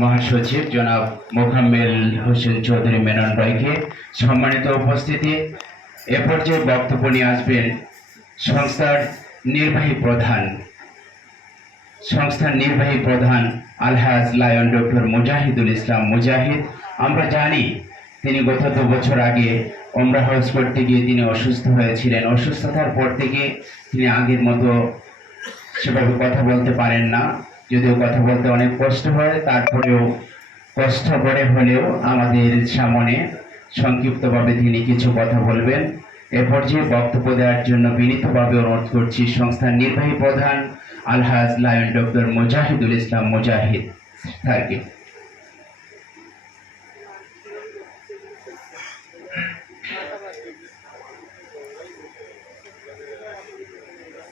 মহাসচিব জনাব মোকাম্মেল হোসেন চৌধুরী মেনন রায়কে সম্মানিত উপস্থিতি। এ পর্যায়ে বক্তব্য নিয়ে আসবেন সংস্থার নির্বাহী প্রধান, সংস্থার নির্বাহী প্রধান আলহাজ লায়ন ডক্টর মুজাহিদুল ইসলাম মুজাহিদ। আমরা জানি তিনি গত দু বছর আগে ওমরা হাউস করতে গিয়ে তিনি অসুস্থ হয়েছিলেন। অসুস্থতার পর থেকে তিনি আগের মতো সেভাবে কথা বলতে পারেন না। যদিও কথা বলতে অনেক কষ্ট হয়, তারপরেও কষ্ট করে হলেও আমাদের সামনে সংক্ষিপ্তভাবে তিনি কিছু কথা বলবেন। এ পর্যায়ে বক্তব্য দেওয়ার জন্য বিনীতভাবে অনুরোধ করছি সংস্থার নির্বাহী প্রধান আলহাজ লায়ন ডক্টর মুজাহিদুল ইসলাম মুজাহিদ ইউ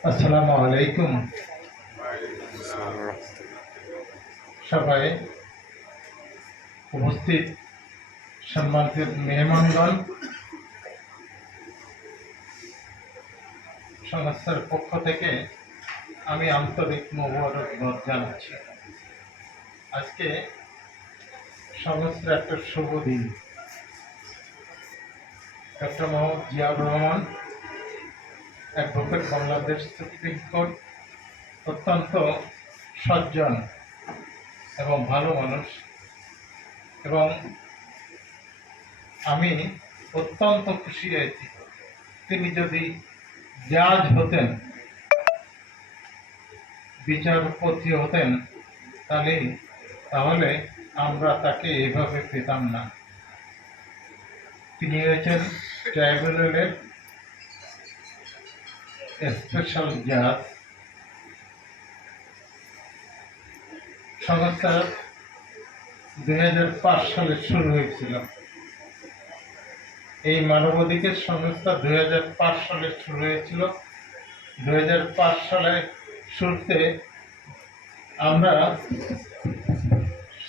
আসসালামু আলাইকুম। সবাই উপস্থিত সম্মানিত মেহমানগণ, সংস্থার পক্ষ থেকে আমি আন্তরিক মোবারকবাদ জানাচ্ছি। আজকে সংস্থার একটা শুভ দিন। Doctor Mohammad Ziaur Rahman, advocate Bangladesh supreme court, অত্যন্ত সজ্জন এবং ভালো মানুষ। এবং আমি অত্যন্ত খুশি হয়েছি। তিনি যদি জাজ হতেন, বিচারপতি হতেন, তাহলে তাহলে আমরা তাকে এভাবে পেতাম না। তিনি হয়েছেন ট্রাইব্যুনালের স্পেশাল জাজ সংস্থা দুই হাজার পাঁচ সালে শুরু হয়েছিল। এই মানবাধিকার সংস্থা দুই হাজার পাঁচ সালে শুরু হয়েছিল। দুই হাজার পাঁচ সালে শুরুতে আমরা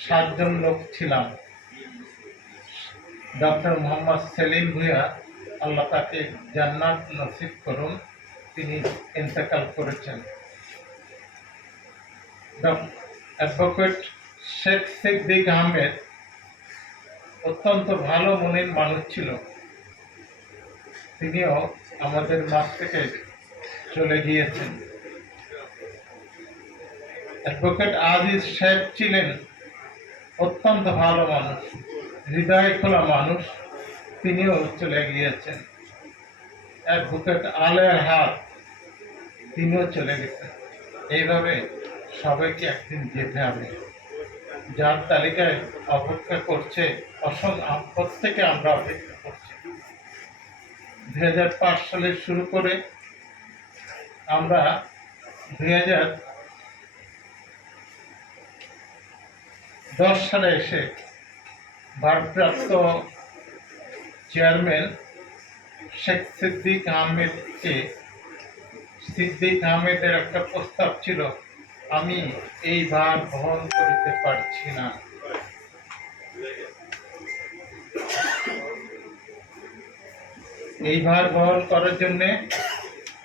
সাতজন লোক ছিলাম। ডক্টর মোহাম্মদ সেলিম ভুঁইয়া, আল্লাহ তাকে জান্নাত নসিব করুন, তিনি ইন্তেকাল করেছেন। অ্যাডভোকেট শেখ সিদ্দিক আহমেদ অত্যন্ত ভালো মনের মানুষ ছিল। তিনিও আমাদের মাছ থেকে চলে গিয়েছেন। অ্যাডভোকেট আজিজ শেখ ছিলেন অত্যন্ত ভালো মানুষ, হৃদয় খোলা মানুষ। তিনিও চলে গিয়েছেন। অ্যাডভোকেট আলের হাত তিনিও চলে গেছেন। এইভাবে সবাইকে একদিন যেতে হবে। যার তালিকায় অপেক্ষা করছে প্রত্যেকে আমরা অপেক্ষা করছি। দুই হাজার পাঁচ সালে শুরু করে আমরা দুই হাজার দশ সালে এসে ভারপ্রাপ্ত চেয়ারম্যান শেখ সিদ্দিক আহমেদকে সিদ্দিক আহমেদের একটা প্রস্তাব ছিল আমি এই ভার বহন করতে পারছি না। এই ভার বহন করার জন্য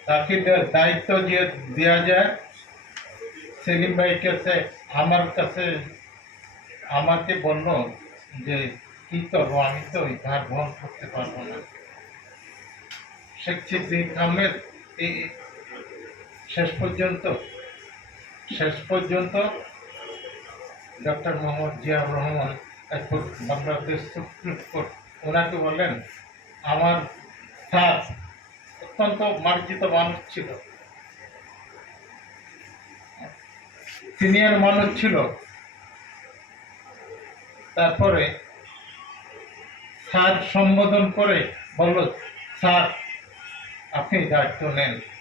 তাকে দায়িত্ব যে দেওয়া যায়, সেলিম ভাই কাছে, আমার কাছে আমাকে বলল যে, কি করব? আমি তো ওই ভার বহন করতে পারব না। শেখ সিদ্দিক আহমেদ এই শেষ পর্যন্ত শেষ পর্যন্ত ডক্টর মোহাম্মদ জিয়াউর রহমান এখন বাংলাদেশ সুপ্রিম কোর্ট, ওনাকে বললেন, আমার স্যার অত্যন্ত মার্জিত মানুষ ছিল। সিনিয়র মানুষ ছিল। তারপরে স্যার সম্বোধন করে বলল, স্যার, আপনি দায়িত্ব নেন।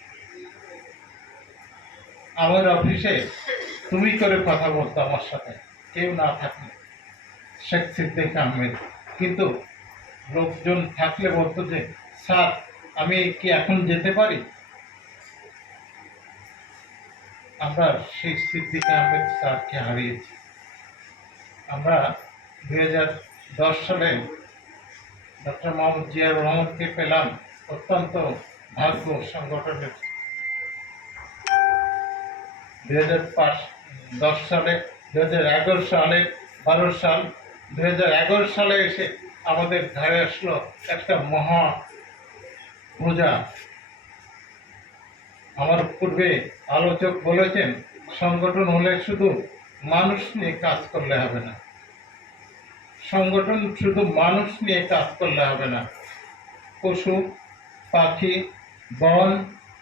আমার অফিসে তুমি করে কথা বলতো আমার সাথে। কেউ না থাকলে। শেখ সিদ্দিক আহমেদ। কিন্তু লোকজন থাকলে বলতো যে, স্যার, আমি কি এখন যেতে পারি? আমরা সেই সিদ্দিক আহমেদ স্যারকে হারিয়েছি। আমরা দুই হাজার দশ সালে ডক্টর মোহাম্মদ জিয়াউর রহমানকে পেলাম অত্যন্ত ভাগ্য সংগঠনের দুই হাজার পাঁচ, দশ সালে দু হাজার এগারো সালে, বারো সাল দু হাজার এগারো সালে এসে আমাদের ধারে আসলো একটা মহা পূজা। আমার পূর্বে আলোচক বলেছেন, সংগঠন হলে শুধু মানুষ নিয়ে কাজ করলে হবে না। সংগঠন শুধু মানুষ নিয়ে কাজ করলে হবে না। পশু, পাখি, বন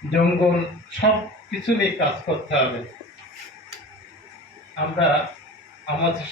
জঙ্গল সব কিছু নিয়ে কাজ করতে হবে। আমরা আমাদের